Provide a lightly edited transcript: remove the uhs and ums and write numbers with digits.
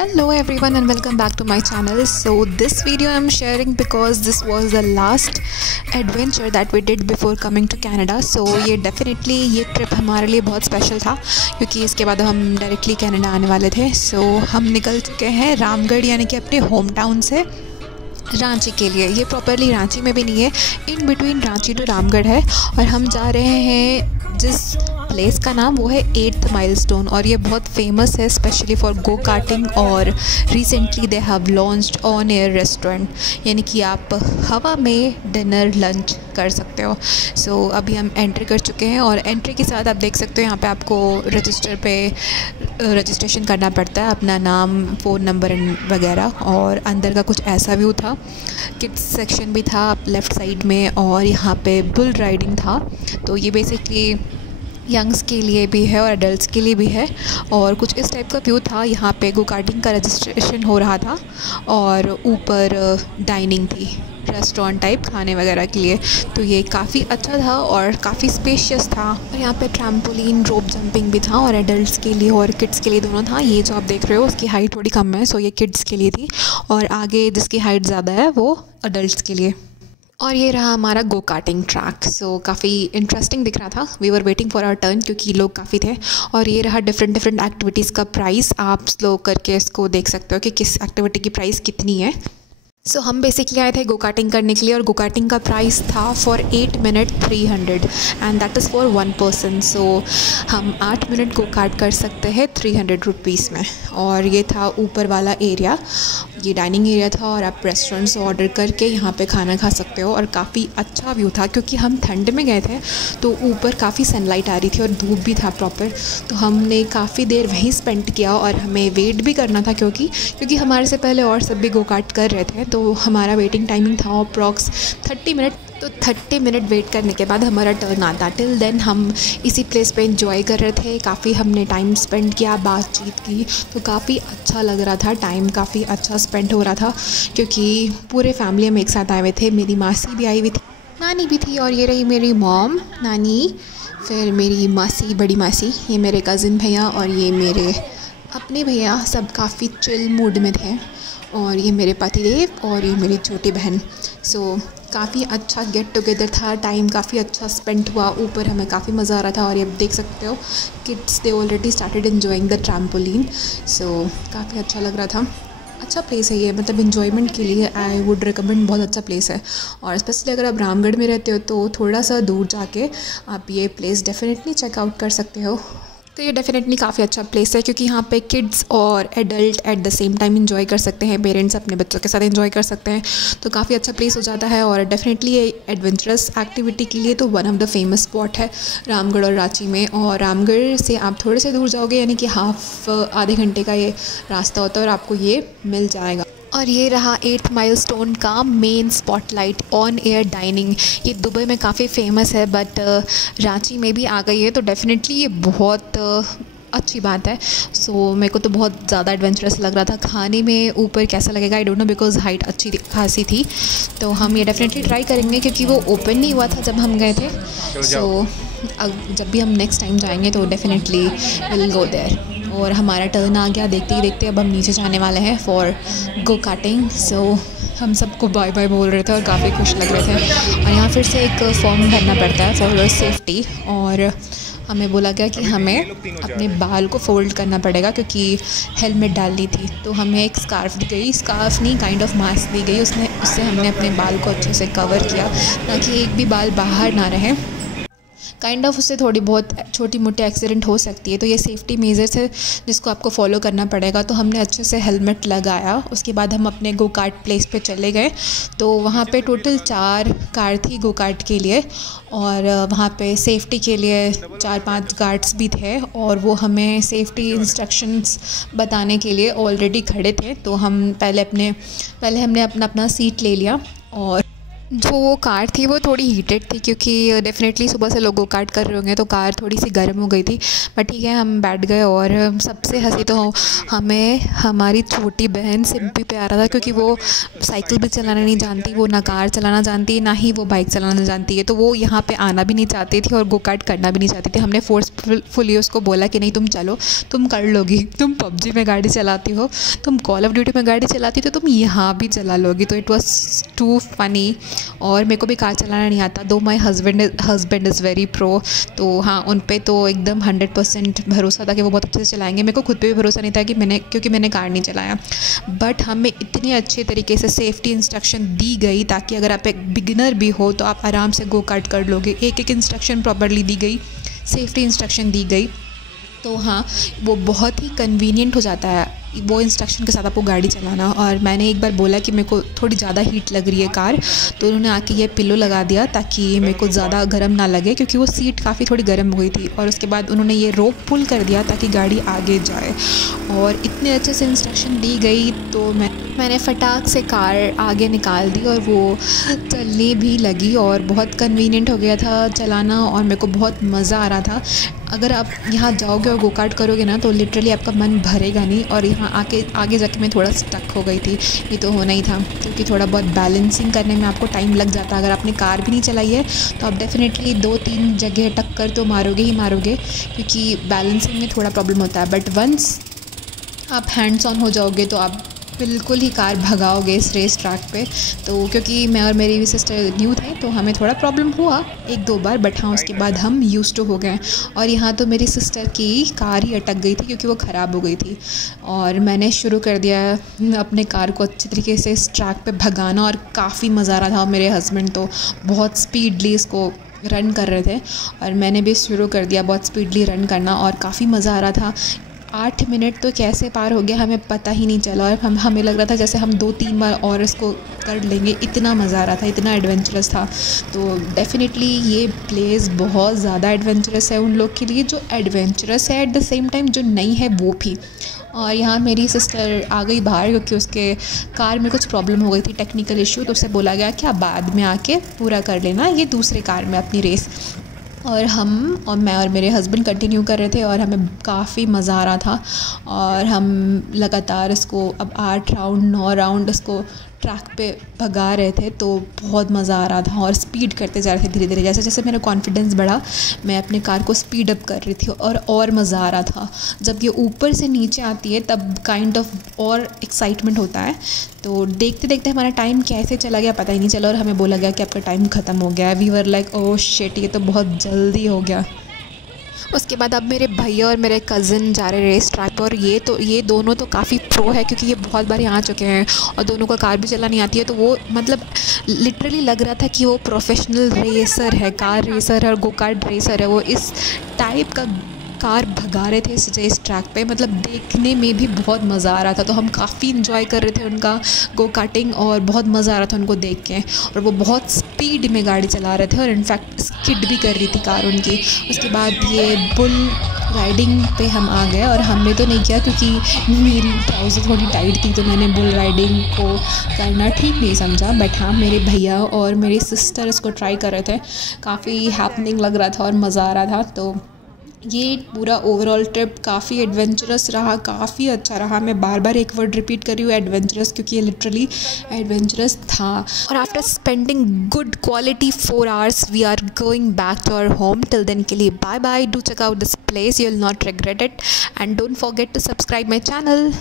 Hello everyone and welcome back to my channel. So this video I'm sharing because this was the last adventure that we did before coming to Canada. So ये trip हमारे लिए बहुत special था क्योंकि इसके बाद हम directly Canada आने वाले थे. सो हम निकल चुके हैं रामगढ़ यानी कि अपने होम टाउन से रांची के लिए. ये प्रॉपरली रांची में भी नहीं है, in between Ranchi to Ramgarh है और हम जा रहे हैं जिस प्लेस का नाम वो है 8th माइलस्टोन और ये बहुत फेमस है स्पेशली फॉर गो कार्टिंग. और recently they have launched on air restaurant यानी कि आप हवा में डिनर लंच कर सकते हो. सो अभी हम एंट्री कर चुके हैं और एंट्री के साथ आप देख सकते हो यहाँ पे आपको रजिस्ट्रेशन करना पड़ता है, अपना नाम, फ़ोन नंबर वगैरह. और अंदर का कुछ ऐसा व्यू था. किड्स सेक्शन भी था लेफ़्ट साइड में और यहाँ पे बुल राइडिंग था. तो ये बेसिकली यंग्स के लिए भी है और एडल्ट्स के लिए भी है और कुछ इस टाइप का व्यू था. यहाँ पे गो कार्टिंग का रजिस्ट्रेशन हो रहा था और ऊपर डाइनिंग थी, रेस्टोरेंट टाइप खाने वगैरह के लिए. तो ये काफ़ी अच्छा था और काफ़ी स्पेशियस था. और यहाँ पे ट्रैम्पोलिन, रोप जंपिंग भी था और एडल्ट्स के लिए और किड्स के लिए दोनों था. ये जो आप देख रहे हो उसकी हाइट थोड़ी कम है, सो ये किड्स के लिए थी और आगे जिसकी हाइट ज़्यादा है वो एडल्ट्स के लिए. और ये रहा हमारा गो कार्टिंग ट्रैक. सो काफ़ी इंटरेस्टिंग दिख रहा था. We were waiting for our turn क्योंकि लोग काफ़ी थे. और ये रहा डिफरेंट एक्टिविटीज़ का प्राइस. आप स्लो करके इसको देख सकते हो कि किस एक्टिविटी की प्राइस कितनी है. सो हम बेसिकली आए थे गो कार्टिंग करने के लिए और गो कार्टिंग का प्राइस था for 8 minute 300 and that is for 1 person. So हम 8 मिनट गो कार्ट कर सकते हैं 300 रुपीज़ में. और ये था ऊपर वाला एरिया, ये डाइनिंग एरिया था और आप रेस्टोरेंट से ऑर्डर करके यहाँ पे खाना खा सकते हो. और काफ़ी अच्छा व्यू था क्योंकि हम ठंड में गए थे तो ऊपर काफ़ी सनलाइट आ रही थी और धूप भी था प्रॉपर. तो हमने काफ़ी देर वहीं स्पेंड किया और हमें वेट भी करना था क्योंकि हमारे से पहले और सब भी गो कार्ट कर रहे थे. तो हमारा वेटिंग टाइमिंग था अप्रॉक्स 30 मिनट. तो 30 मिनट वेट करने के बाद हमारा टर्न आता. टिल देन हम इसी प्लेस पे एंजॉय कर रहे थे. काफ़ी हमने टाइम स्पेंड किया, बातचीत की. तो काफ़ी अच्छा लग रहा था, टाइम काफ़ी अच्छा स्पेंड हो रहा था क्योंकि पूरे फैमिली हम एक साथ आए हुए थे. मेरी मासी भी आई हुई थी, नानी भी थी और ये रही मेरी मॉम, नानी, फिर मेरी मासी, बड़ी मासी, ये मेरे कज़िन भैया और ये मेरे अपने भैया. सब काफ़ी चिल मूड में थे. और ये मेरे पतिदेव और ये मेरी छोटी बहन. सो काफ़ी अच्छा गेट टुगेदर था. टाइम काफ़ी अच्छा स्पेंड हुआ. ऊपर हमें काफ़ी मज़ा आ रहा था. और ये देख सकते हो kids they already started enjoying the trampoline. So काफ़ी अच्छा लग रहा था. अच्छा प्लेस है ये, मतलब इन्जॉयमेंट के लिए आई वुड रिकमेंड. बहुत अच्छा प्लेस है. और स्पेशली अगर आप रामगढ़ में रहते हो तो थोड़ा सा दूर जाके आप ये प्लेस डेफिनेटली चेकआउट कर सकते हो. तो ये डेफिनेटली काफ़ी अच्छा प्लेस है क्योंकि यहाँ पे किड्स और adult at the same time enjoy कर सकते हैं. पेरेंट्स अपने बच्चों के साथ एंजॉय कर सकते हैं. तो काफ़ी अच्छा प्लेस हो जाता है. और डेफिनेटली ये एडवेंचरस एक्टिविटी के लिए तो one of the famous spot है रामगढ़ और रांची में. और रामगढ़ से आप थोड़े से दूर जाओगे यानी कि आधे घंटे का ये रास्ता होता है और आपको ये मिल जाएगा. और ये रहा 8th माइलस्टोन का main spotlight, on air dining. ये दुबई में काफ़ी फेमस है बट रांची में भी आ गई है. तो डेफिनेटली ये बहुत अच्छी बात है. सो मेरे को तो बहुत ज़्यादा एडवेंचरस लग रहा था. खाने में ऊपर कैसा लगेगा I don't know because height अच्छी खासी थी. तो हम ये डेफिनेटली ट्राई करेंगे क्योंकि वो ओपन नहीं हुआ था जब हम गए थे. सो जब भी हम नेक्स्ट टाइम जाएंगे तो डेफिनेटली विल गो देयर. और हमारा टर्न आ गया. देखते ही देखते अब हम नीचे जाने वाले हैं फॉर गो कार्टिंग. सो हम सबको बाय बाय बोल रहे थे और काफ़ी खुश लग रहे थे. और यहाँ फिर से एक फॉर्म भरना पड़ता है फॉर सेफ्टी. और हमें बोला गया कि हमें अपने बाल को फोल्ड करना पड़ेगा क्योंकि हेलमेट डालनी थी. तो हमें एक स्कार्फ दी गई, स्कार्फ नहीं काइंड ऑफ मास्क दी गई. उससे हमने अपने बाल को अच्छे से कवर किया ताकि एक भी बाल बाहर ना रहे. काइंड ऑफ उससे थोड़ी बहुत छोटी मोटी एक्सीडेंट हो सकती है. तो ये सेफ्टी मेजर्स है जिसको आपको फॉलो करना पड़ेगा. तो हमने अच्छे से हेलमेट लगाया. उसके बाद हम अपने गो कार्ट प्लेस पे चले गए. तो वहाँ पे टोटल 4 कार थी गो कार्ट के लिए और वहाँ पे सेफ्टी के लिए 4-5 गार्ड्स भी थे और वो हमें सेफ्टी इंस्ट्रक्शंस बताने के लिए ऑलरेडी खड़े थे. तो हम पहले हमने अपना सीट ले लिया और जो वो कार थी वो थोड़ी हीटेड थी, क्योंकि डेफ़िनेटली सुबह से लोग गो कार्ट कर रहे होंगे, तो कार थोड़ी सी गर्म हो गई थी। बट ठीक है, हम बैठ गए। और सबसे हंसी तो हमें हमारी छोटी बहन सिम्पी पे आ रहा था, क्योंकि वो साइकिल भी चलाना नहीं जानती, वो ना कार चलाना जानती है, ना ही वो बाइक चलाना जानती है। तो वो यहाँ पे आना भी नहीं चाहती थी और गो कार्ट करना भी नहीं चाहती थी। हमने फोर्सफुली उसको बोला कि नहीं, तुम चलो, तुम कर लोगी, तुम पबजी में गाड़ी चलाती हो, तुम कॉल ऑफ ड्यूटी में गाड़ी चलाती हो, तो तुम यहाँ भी चला लोगी। तो इट वॉज टू फनी। और मेरे को भी कार चलाना नहीं आता, दो my husband is very pro. तो हाँ, उन पे तो एकदम 100% भरोसा था कि वो बहुत अच्छे से चलाएंगे। मेरे को खुद पे भी भरोसा नहीं था कि क्योंकि मैंने कार नहीं चलाया। बट हमें इतने अच्छे तरीके से सेफ्टी इंस्ट्रक्शन दी गई, ताकि अगर आप एक बिगिनर भी हो तो आप आराम से गो कार्ट कर लोगे। एक एक इंस्ट्रक्शन प्रॉपरली दी गई, सेफ्टी इंस्ट्रक्शन दी गई। तो हाँ, वो बहुत ही कन्वीनियंट हो जाता है वो इंस्ट्रक्शन के साथ आपको गाड़ी चलाना। और मैंने एक बार बोला कि मेरे को थोड़ी ज़्यादा हीट लग रही है कार, तो उन्होंने आके ये पिलो लगा दिया ताकि मेरे को ज़्यादा गर्म ना लगे, क्योंकि वो सीट काफ़ी थोड़ी गर्म हो गई थी। और उसके बाद उन्होंने ये रोप पुल कर दिया ताकि गाड़ी आगे जाए। और इतने अच्छे से इंस्ट्रक्शन दी गई, तो मैंने फटाक से कार आगे निकाल दी और वो चलने भी लगी। और बहुत कन्वीनियंट हो गया था चलाना, और मेरे को बहुत मज़ा आ रहा था। अगर आप यहाँ जाओगे और गो कार्ट करोगे ना, तो लिटरली आपका मन भरेगा नहीं। और यहाँ आगे जाके मैं थोड़ा स्टक हो गई थी। ये तो होना ही था, क्योंकि थोड़ा बहुत बैलेंसिंग करने में आपको टाइम लग जाता है। अगर आपने कार भी नहीं चलाई है तो आप डेफिनेटली 2-3 जगह टक्कर तो मारोगे ही मारोगे, क्योंकि बैलेंसिंग में थोड़ा प्रॉब्लम होता है। बट वंस आप हैंड्स ऑन हो जाओगे तो आप बिल्कुल ही कार भगाओगे इस रेस ट्रैक पे। तो क्योंकि मैं और मेरी भी सिस्टर न्यू थे, तो हमें थोड़ा प्रॉब्लम हुआ 1-2 बार, बट हाँ, उसके बाद हम यूज्ड टू हो गए। और यहाँ तो मेरी सिस्टर की कार ही अटक गई थी, क्योंकि वो ख़राब हो गई थी। और मैंने शुरू कर दिया अपने कार को अच्छे तरीके से इस ट्रैक पे भगाना, और काफ़ी मज़ा आ रहा था। और मेरे हस्बैंड तो बहुत स्पीडली इसको रन कर रहे थे, और मैंने भी शुरू कर दिया बहुत स्पीडली रन करना, और काफ़ी मज़ा आ रहा था। 8 मिनट तो कैसे पार हो गया हमें पता ही नहीं चला। और हमें लग रहा था जैसे हम 2-3 बार और इसको कर लेंगे, इतना मज़ा आ रहा था, इतना एडवेंचरस था। तो डेफ़िनेटली ये प्लेस बहुत ज़्यादा एडवेंचरस है उन लोग के लिए जो एडवेंचरस है, एट द सेम टाइम जो नहीं है वो भी। और यहाँ मेरी सिस्टर आ गई बाहर, क्योंकि उसके कार में कुछ प्रॉब्लम हो गई थी, टेक्निकल इशू। तो उससे बोला गया कि आप बाद में आके पूरा कर लेना ये दूसरे कार में अपनी रेस। और मैं और मेरे हस्बैंड कंटिन्यू कर रहे थे, और हमें काफ़ी मज़ा आ रहा था। और हम लगातार इसको अब 8 राउंड 9 राउंड इसको ट्रैक पे भगा रहे थे, तो बहुत मज़ा आ रहा था। और स्पीड करते जा रहे थे धीरे धीरे, जैसे जैसे मेरा कॉन्फिडेंस बढ़ा, मैं अपने कार को स्पीड अप कर रही थी, और मज़ा आ रहा था। जब ये ऊपर से नीचे आती है तब काइंड ऑफ और एक्साइटमेंट होता है। तो देखते देखते हमारा टाइम कैसे चला गया पता ही नहीं चला, और हमें बोला गया कि आपका टाइम ख़त्म हो गया है। We were like oh shit, ये तो बहुत जल्दी हो गया। उसके बाद अब मेरे भैया और मेरे कज़न जा रहे रेस ट्रैक पर, और ये दोनों तो काफ़ी प्रो है, क्योंकि ये बहुत बार यहाँ आ चुके हैं, और दोनों को कार भी चलानी आती है। तो वो मतलब लिटरली लग रहा था कि वो प्रोफेशनल रेसर है, कार रेसर है और गो कार्ट रेसर है। वो इस टाइप का कार भगा रहे थे इस ट्रैक पे, मतलब देखने में भी बहुत मज़ा आ रहा था। तो हम काफ़ी इन्जॉय कर रहे थे उनका गो कार्टिंग, और बहुत मज़ा आ रहा था उनको देख के। और वो बहुत स्पीड में गाड़ी चला रहे थे, और इनफैक्ट स्किड भी कर रही थी कार उनकी। उसके बाद ये बुल राइडिंग पे हम आ गए, और हमने तो नहीं किया क्योंकि मेरी ट्राउज़र थोड़ी टाइट थी, तो मैंने बुल राइडिंग को करना ठीक नहीं समझा। बट हाँ, मेरे भैया और मेरी सिस्टर इसको ट्राई कर रहे थे, काफ़ी हैपनिंग लग रहा था और मज़ा आ रहा था। तो ये पूरा ओवरऑल ट्रिप काफ़ी एडवेंचरस रहा, काफ़ी अच्छा रहा। मैं बार बार एक वर्ड रिपीट कर रही हूँ, एडवेंचरस, क्योंकि ये लिटरली एडवेंचरस था। और after spending good quality 4 hours we are going back to our home. Till then के लिए bye bye. Do check out this place, you will not regret it, and don't forget to subscribe my channel.